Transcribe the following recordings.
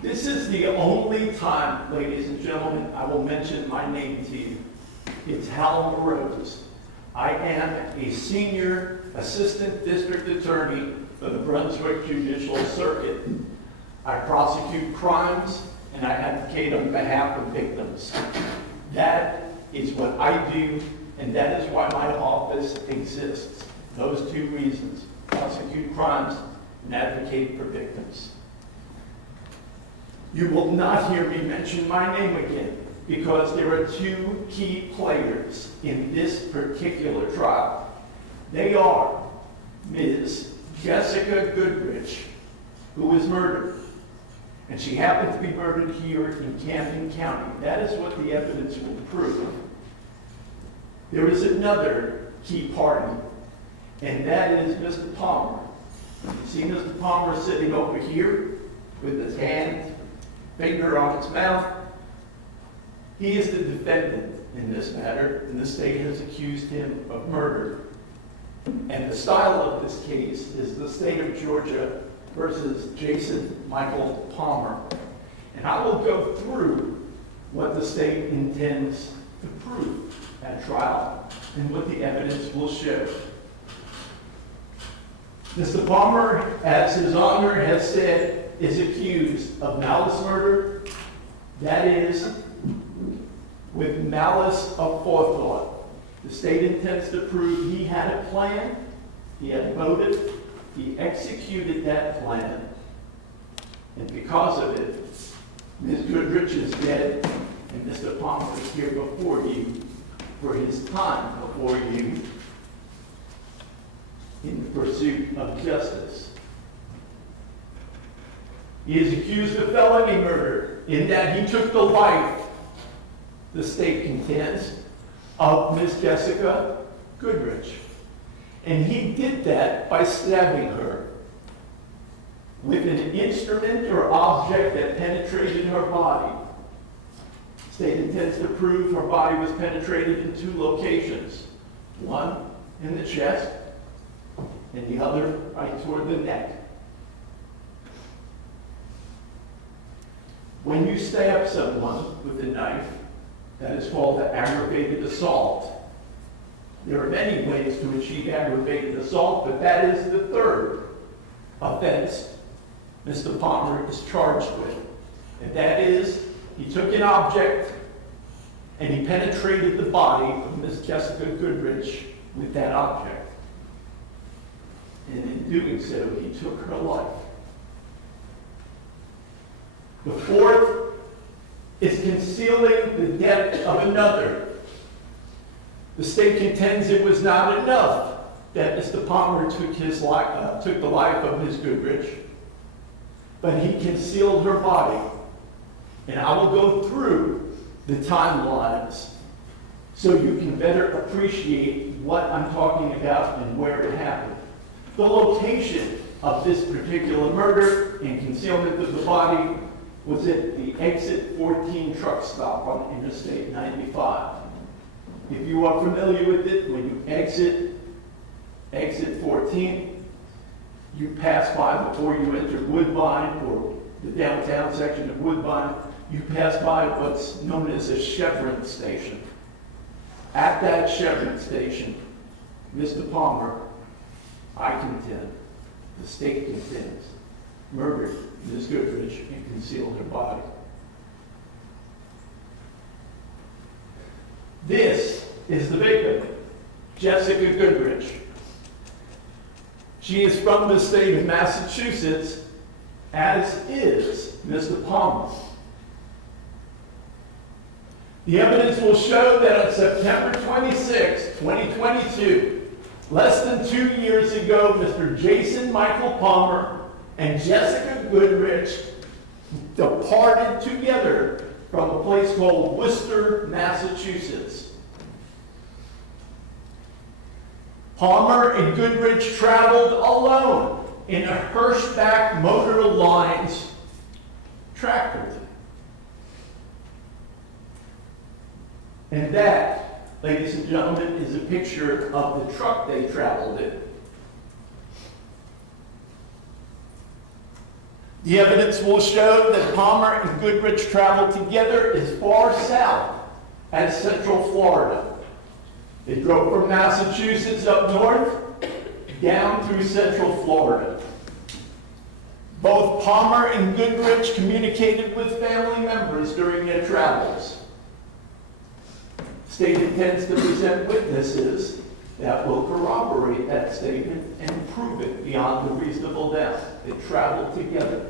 This is the only time, ladies and gentlemen, I will mention my name to you. It's Hal Rose. I am a senior assistant district attorney for the Brunswick Judicial Circuit. I prosecute crimes and I advocate on behalf of victims. That is what I do, and that is why my office exists. Those two reasons: prosecute crimes and advocate for victims. You will not hear me mention my name again, because there are two key players in this particular trial. They are Ms. Jessica Goodrich, who was murdered. And she happened to be murdered here in Camden County. That is what the evidence will prove. There is another key party, and that is Mr. Palmer. You see Mr. Palmer sitting over here with his hand, finger on his mouth. He is the defendant in this matter, and the state has accused him of murder. And the style of this case is the state of Georgia versus Jason Michael Palmer. And I will go through what the state intends to prove at trial and what the evidence will show. Mr. Palmer, as his honor has said, is accused of malice murder. That is, with malice of forethought. The state intends to prove he had a plan, he had a motive, he executed that plan, and because of it, Ms. Goodrich is dead, and Mr. Palmer is here before you for his time before you in the pursuit of justice. He is accused of felony murder in that he took the life, the state contends, of Ms. Jessica Goodrich. And he did that by stabbing her with an instrument or object that penetrated her body. The state intends to prove her body was penetrated in two locations. One in the chest, and the other right toward the neck. When you stab someone with a knife, that is called aggravated assault. There are many ways to achieve aggravated assault, but that is the third offense Mr. Palmer is charged with. And that is, he took an object and he penetrated the body of Ms. Jessica Goodrich with that object. And in doing so, he took her life. The fourth is concealing the death of another. The state contends it was not enough that Mr. Palmer took the life of Ms. Goodrich, but he concealed her body. And I will go through the timelines so you can better appreciate what I'm talking about and where it happened. The location of this particular murder and concealment of the body was at the exit 14 truck stop on Interstate 95. If you are familiar with it, when you exit 14, you pass by before you enter Woodbine, or the downtown section of Woodbine, you pass by what's known as a Chevron station. At that Chevron station, Mr. Palmer, I contend, the state contends, murdered Ms. Goodrich and concealed her body. This is the victim, Jessica Goodrich. She is from the state of Massachusetts, as is Mr. Palmer. The evidence will show that on September 26, 2022, less than 2 years ago, Mr. Jason Michael Palmer and Jessica Goodrich departed together from a place called Worcester, Massachusetts. Palmer and Goodrich traveled alone in a Hirschbach Motor Lines tractor. And that, ladies and gentlemen, is a picture of the truck they traveled in. The evidence will show that Palmer and Goodrich traveled together as far south as Central Florida. They drove from Massachusetts up north, down through Central Florida. Both Palmer and Goodrich communicated with family members during their travels. State intends to present witnesses that will corroborate that statement and prove it beyond a reasonable doubt. They traveled together.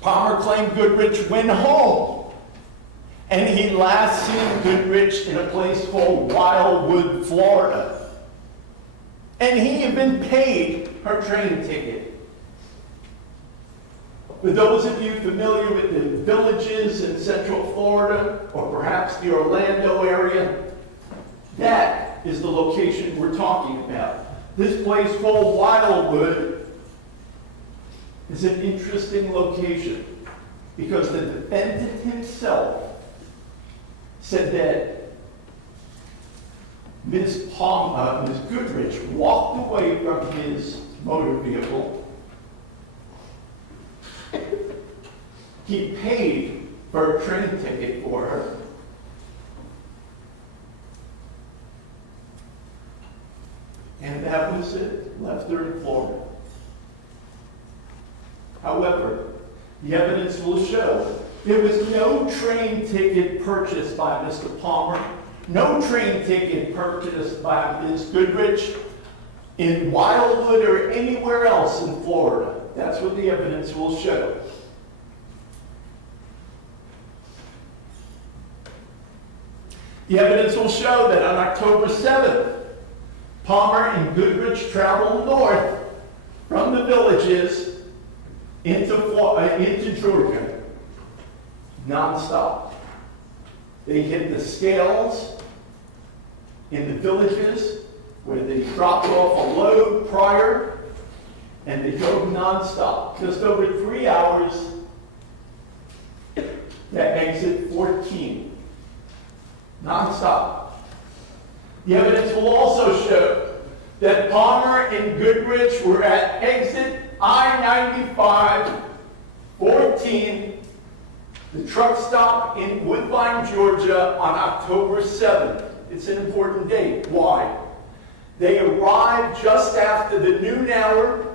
Palmer claimed Goodrich went home, and he last seen Goodrich in a place called Wildwood, Florida. And he had been paid her train ticket. For those of you familiar with the villages in Central Florida, or perhaps the Orlando area, that is the location we're talking about. This place called Wildwood is an interesting location because the defendant himself said that Ms. Goodrich walked away from his motor vehicle. He paid for a train ticket for her. And that was it. Left her in Florida. However, the evidence will show there was no train ticket purchased by Mr. Palmer, no train ticket purchased by Ms. Goodrich in Wildwood or anywhere else in Florida. That's what the evidence will show. The evidence will show that on October 7th, Palmer and Goodrich traveled north from the villages into Georgia, nonstop. They hit the scales in the villages where they dropped off a load prior, and they drove nonstop, just over 3 hours to exit 14, nonstop. The evidence will also show that Palmer and Goodrich were at exit I-95, 14, the truck stop in Woodbine, Georgia, on October 7th. It's an important date. Why? They arrived just after the noon hour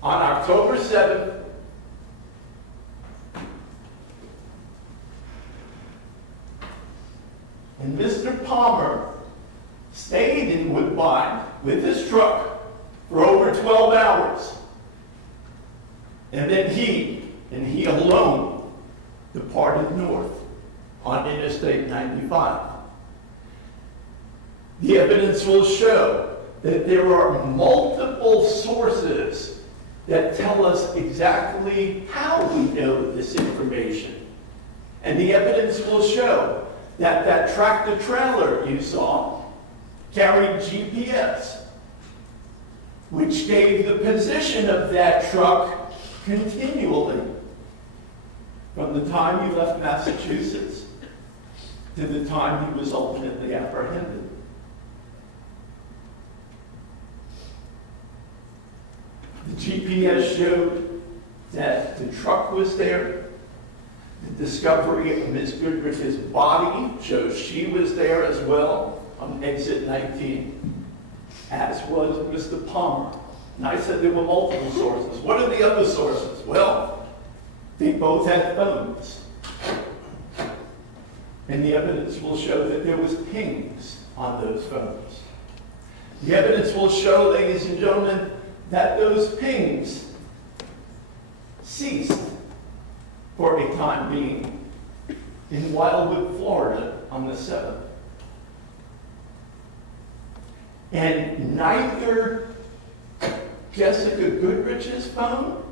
on October 7th. And Mr. Palmer stayed in Woodbine with his truck for over 12 hours. And then he, and he alone, departed north on Interstate 95. The evidence will show that there are multiple sources that tell us exactly how we know this information. And the evidence will show that that tractor trailer you saw carried GPS, which gave the position of that truck continually from the time he left Massachusetts to the time he was ultimately apprehended. The GPS showed that the truck was there. The discovery of Ms. Goodrich's body shows she was there as well on exit 19, as was Mr. Palmer. And I said there were multiple sources. What are the other sources? Well, they both had phones. And the evidence will show that there was pings on those phones. The evidence will show, ladies and gentlemen, that those pings ceased for a time being in Wildwood, Florida on the 7th. And neither Jessica Goodrich's phone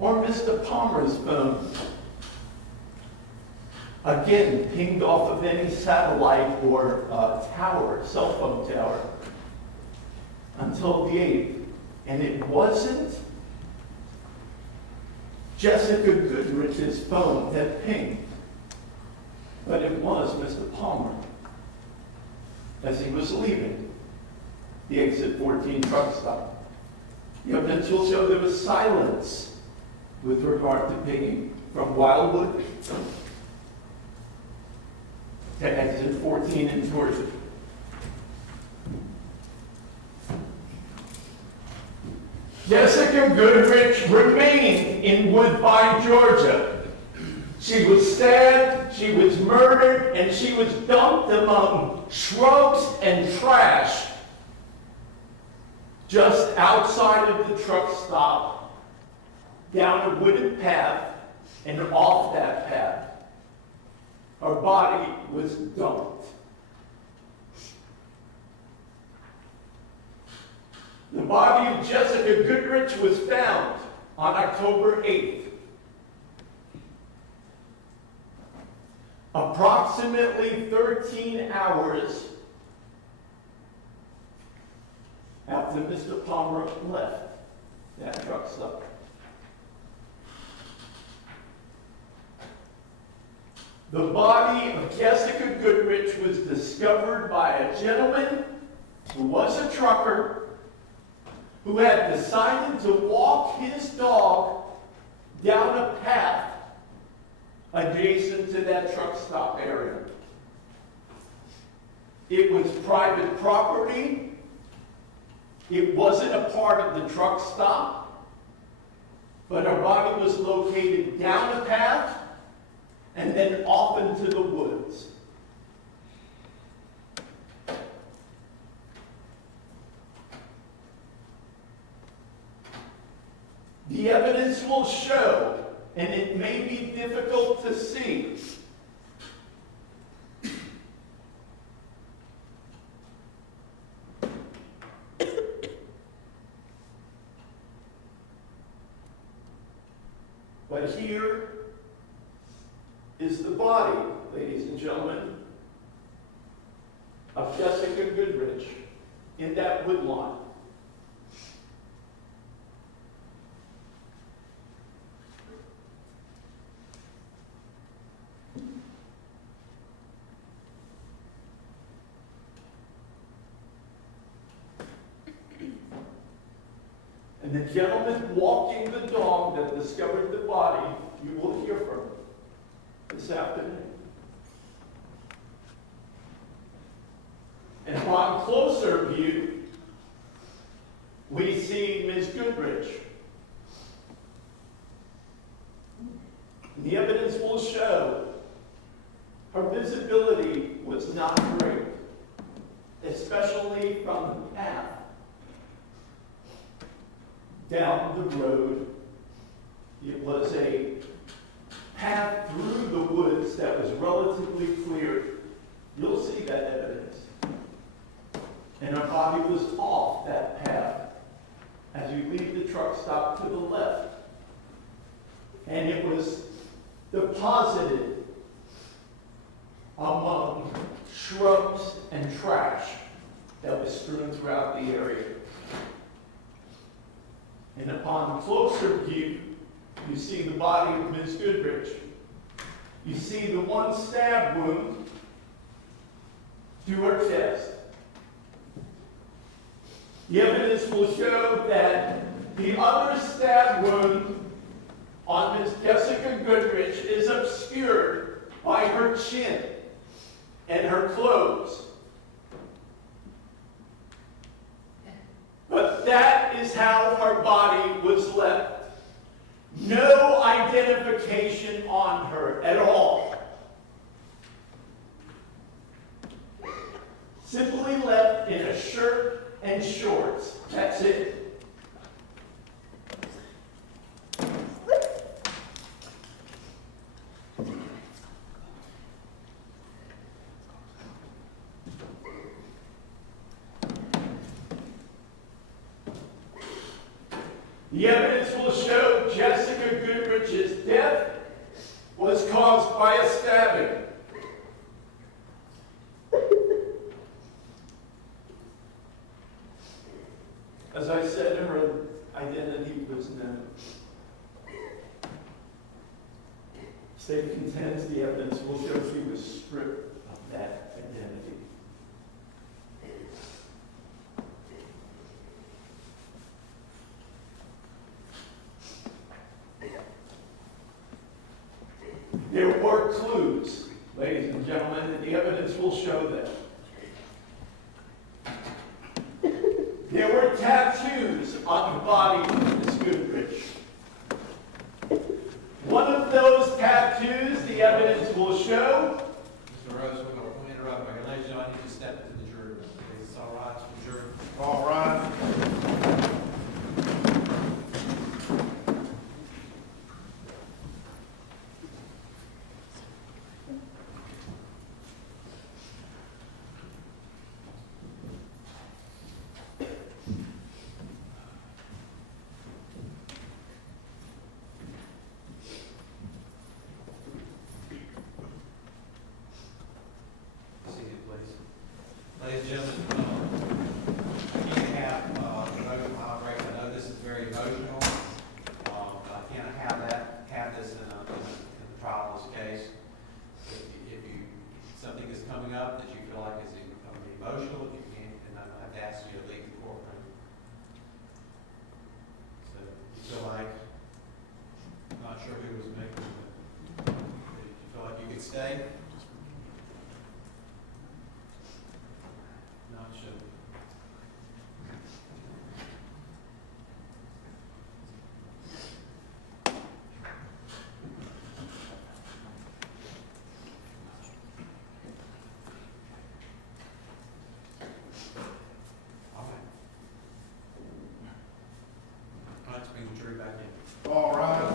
or Mr. Palmer's phone, again, pinged off of any satellite or tower, cell phone tower, until the 8th. And it wasn't Jessica Goodrich's phone that pinged, but it was Mr. Palmer as he was leaving the exit 14 truck stop. The evidence will show there was silence with regard to picking from Wildwood to exit 14 in Georgia. Jessica Goodrich remained in Woodbine, Georgia. She was stabbed, she was murdered, and she was dumped among shrubs and trash just outside of the truck stop, down a wooded path, and off that path. Her body was dumped. The body of Jessica Goodrich was found on October 8th. Approximately 13 hours after Mr. Palmer left that truck stop. The body of Jessica Goodrich was discovered by a gentleman who was a trucker who had decided to walk his dog down a path adjacent to that truck stop area. It was private property. It wasn't a part of the truck stop, but her body was located down a path and then off into the woods. The evidence will show, and it may be difficult to see, but here is the body, ladies and gentlemen, of Jessica Goodrich in that woodlot. And the gentleman walking the dog that discovered the body, you will hear from this afternoon. And upon closer view, we see Ms. Goodrich. The evidence will show her visibility was not great, especially from the path down the road. It was a path through the woods that was relatively clear. You'll see that evidence. And her body was off that path as you leave the truck stop to the left. And it was deposited among shrubs and trash that was strewn throughout the area. And upon closer view, you see the body of Ms. Goodrich. You see the one stab wound to her chest. The evidence will show that the other stab wound on Ms. Jessica Goodrich is obscured by her chin and her clothes. But that is how her body was left. No identification on her at all. Simply left in a shirt and shorts. That's it. The evidence will show Jessica Goodrich's death was caused by a stabbing. As I said, her identity was known. State contends the evidence will show she was stripped of that identity. were clues, ladies and gentlemen, and the evidence will show that. There were tattoos on the body of Ms. Goodrich. One of those tattoos, the evidence will show. Mr. Rose, we'll interrupt. Ladies and gentlemen, I need to step into the jury room. Please, it's all right, the jury. All right. Seated, please. Ladies and gentlemen, you can have emotional outbreak. I know this is very emotional. I can't have this in the trial of this case. If something is coming up that you feel like is becoming emotional, you can, and I have to ask you to leave the courtroom. So you feel like, I'm not sure who was making it, but you feel like you could stay? Not sure. All right. Let's bring the jury back in. All right.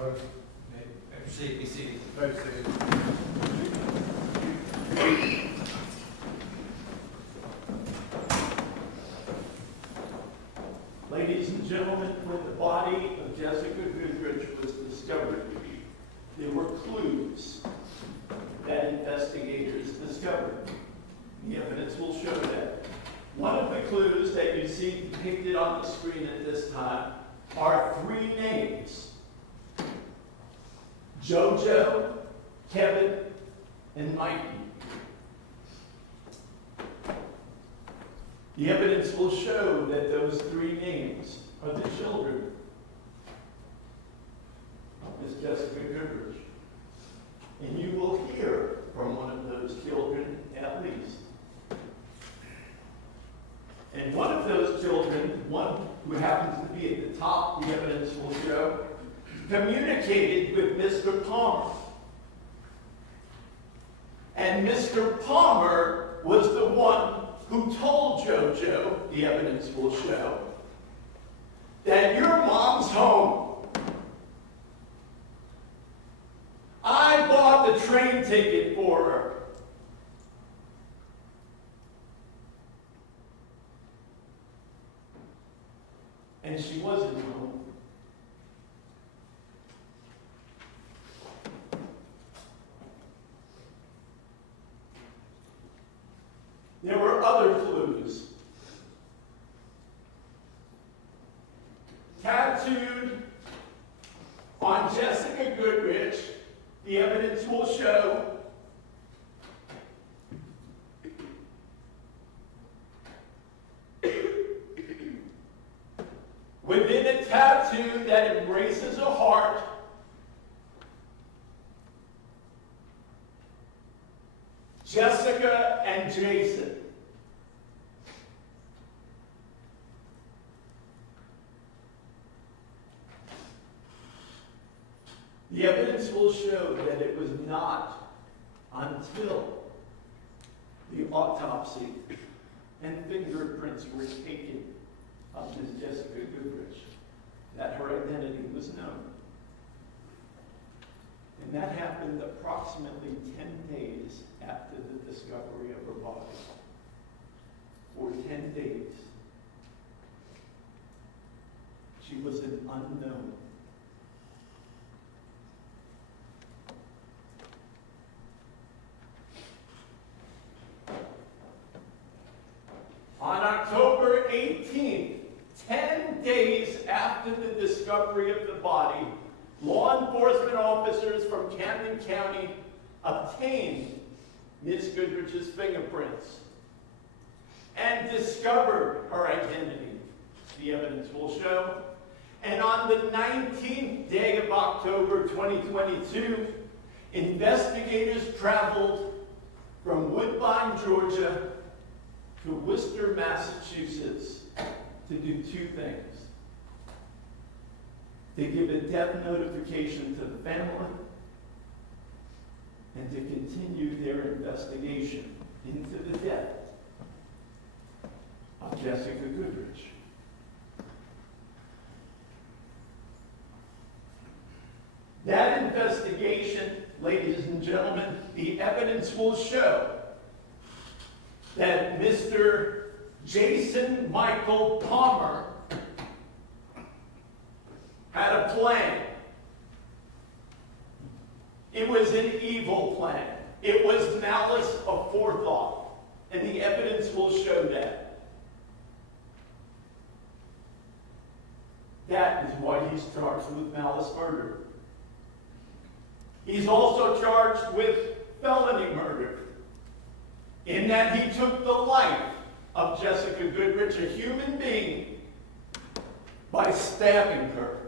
Rose. May proceed, be seated. Proceed. Ladies and gentlemen, when the body of Jessica Goodrich was discovered, there were clues that investigators discovered. The evidence will show that. One of the clues that you see depicted on the screen at this time are three names: JoJo, Kevin, and Mikey. The evidence will show that those three names are the children of Miss Jessica Goodrich. And you will hear from one of those children at least. And one of those children, one who happens to be at the top, the evidence will show, communicated with Mr. Palmer. And Mr. Palmer was the one who told JoJo, the evidence will show, that your mom's home. I bought the train ticket for her. And she wasn't home. There were other clues. Tattooed on Jessica Goodrich, the evidence will show, within a tattoo that embraces a heart, The evidence will show that it was not until the autopsy and fingerprints were taken of Ms. Jessica Goodrich that her identity was known. And that happened approximately 10 days after the discovery of her body. For 10 days, she was an unknown. On October 18th, 10 days after the discovery of the body, law enforcement officers from Camden County obtained Ms. Goodrich's fingerprints and discovered her identity, the evidence will show. And on the 19th day of October 2022, investigators traveled from Woodbine, Georgia to Worcester, Massachusetts to do two things. To give a death notification to the family and to continue their investigation into the death of Jessica Goodrich. That investigation, ladies and gentlemen, the evidence will show that Mr. Jason Michael Palmer had a plan. It was an evil plan. It was malice aforethought. And the evidence will show that. That is why he's charged with malice murder. He's also charged with felony murder, in that he took the life of Jessica Goodrich, a human being, by stabbing her.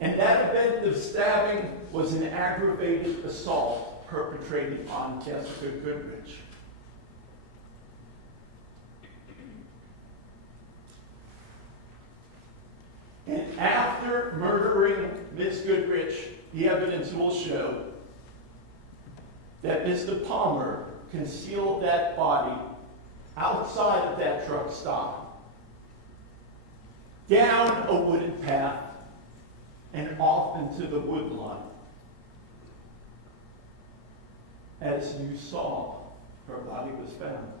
And that event of stabbing was an aggravated assault perpetrated on Jessica Goodrich. And after murdering Ms. Goodrich, the evidence will show that Mr. Palmer concealed that body outside of that truck stop, down a wooded path, and off into the woodline. As you saw, her body was found.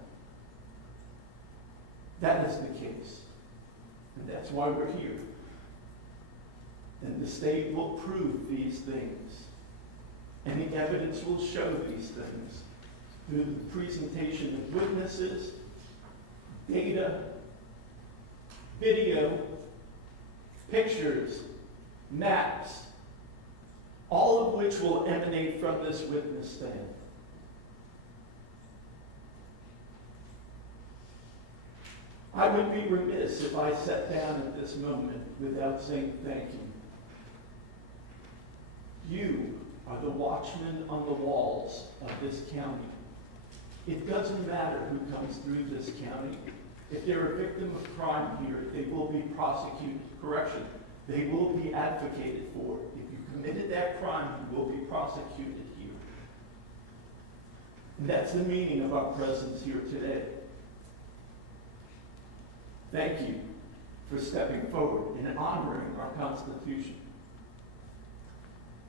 That is the case. And that's why we're here. And the state will prove these things. And the evidence will show these things through the presentation of witnesses, data, video, pictures, maps, all of which will emanate from this witness stand. I would be remiss if I sat down at this moment without saying thank you. You are the watchmen on the walls of this county. It doesn't matter who comes through this county. If they're a victim of crime here, they will be prosecuted. Correction, they will be advocated for. If you committed that crime, you will be prosecuted here. And that's the meaning of our presence here today. Thank you for stepping forward and honoring our Constitution.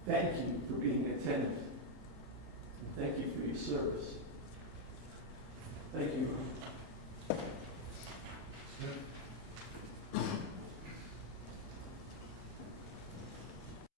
Thank you for being attentive. And thank you for your service. Thank you.